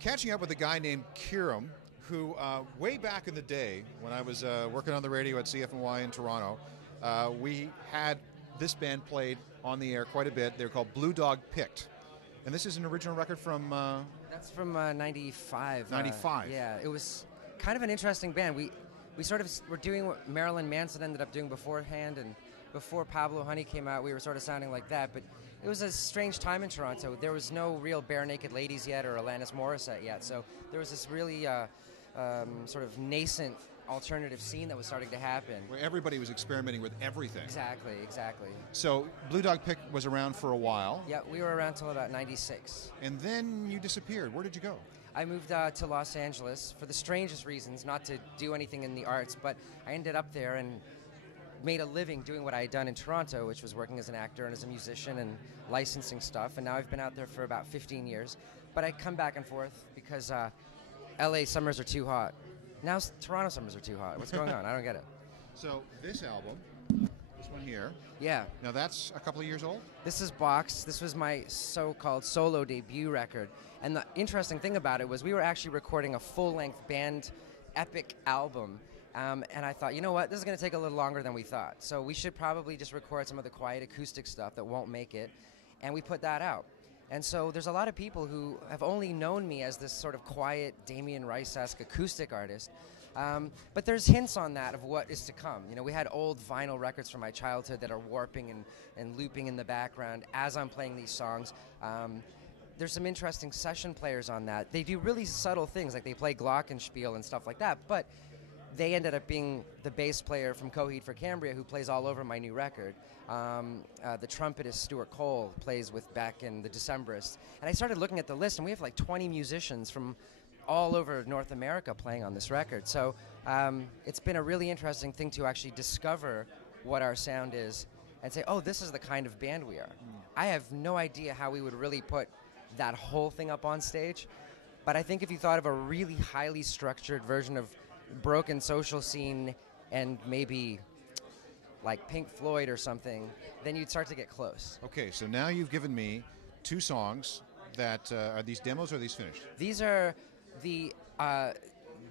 catching up with a guy named Keram, who way back in the day, when I was working on the radio at CFNY in Toronto, we had this band played on the air quite a bit. They're called Blue Dog Picked. And this is an original record from... That's from 95. 95. Yeah, it was kind of an interesting band. We sort of were doing what Marilyn Manson ended up doing beforehand, and before Pablo Honey came out, we were sort of sounding like that. But it was a strange time in Toronto. There was no real Bare Naked Ladies yet or Alanis Morissette yet, so there was this really sort of nascent alternative scene that was starting to happen. Where everybody was experimenting with everything. Exactly, exactly. So Blue Dog Pick was around for a while. Yeah, we were around till about 96. And then you disappeared. Where did you go? I moved to Los Angeles for the strangest reasons, not to do anything in the arts, but I ended up there and made a living doing what I had done in Toronto, which was working as an actor and as a musician and licensing stuff, and now I've been out there for about 15 years. But I come back and forth because LA summers are too hot. Now Toronto summers are too hot. What's going on? I don't get it. So this album, this one here. Yeah. Now that's a couple of years old? This is Box. This was my so-called solo debut record. And the interesting thing about it was we were actually recording a full-length band epic album. And I thought, you know what, this is going to take a little longer than we thought. So we should probably just record some of the quiet acoustic stuff that won't make it. And we put that out. And so there's a lot of people who have only known me as this sort of quiet Damien Rice-esque acoustic artist. But there's hints on that of what is to come. You know, we had old vinyl records from my childhood that are warping and looping in the background as I'm playing these songs. There's some interesting session players on that. They do really subtle things, like they play glockenspiel and stuff like that, but they ended up being the bass player from Coheed for Cambria, who plays all over my new record. The trumpetist Stuart Cole plays with Beck and the Decemberists. And I started looking at the list, and we have like 20 musicians from all over North America playing on this record. So it's been a really interesting thing to actually discover what our sound is and say, oh, this is the kind of band we are. I have no idea how we would really put that whole thing up on stage, but I think if you thought of a really highly structured version of Broken Social Scene and maybe like Pink Floyd or something, then you'd start to get close. Okay, so now you've given me two songs that are these demos or are these finished? These are the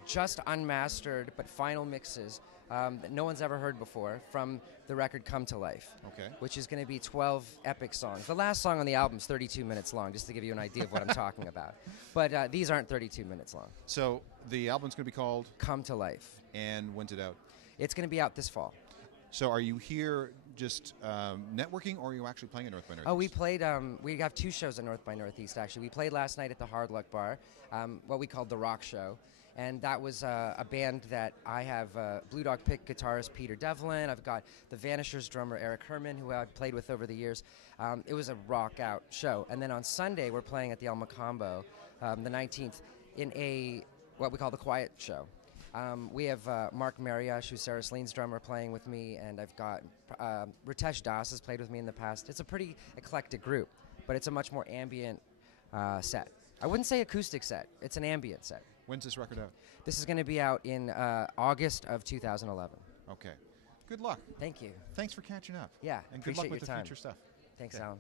just unmastered but final mixes that no one's ever heard before from the record Come to Life, okay, which is going to be 12 epic songs. The last song on the album is 32 minutes long, just to give you an idea of what I'm talking about. But these aren't 32 minutes long. So the album's going to be called? Come to Life. And when's it out? It's going to be out this fall. So are you here just networking, or are you actually playing at North by Northeast? Oh, we played, we have two shows at North by Northeast, actually. We played last night at the Hard Luck Bar, what we called the Rock Show. And that was a band that I have Blue Dog Pick guitarist Peter Devlin. I've got the Vanishers drummer Eric Herman, who I've played with over the years. It was a rock-out show. And then on Sunday, we're playing at the El Macambo, the 19th, in what we call the Quiet Show. We have Mark Mariash, who's Sarah Slean's drummer, playing with me, and I've got Ritesh Das has played with me in the past. It's a pretty eclectic group, but it's a much more ambient set. I wouldn't say acoustic set. It's an ambient set. When's this record out? This is going to be out in August of 2011. Okay. Good luck. Thank you. Thanks for catching up. Yeah, and good luck with the future stuff. Thanks, okay. Alan.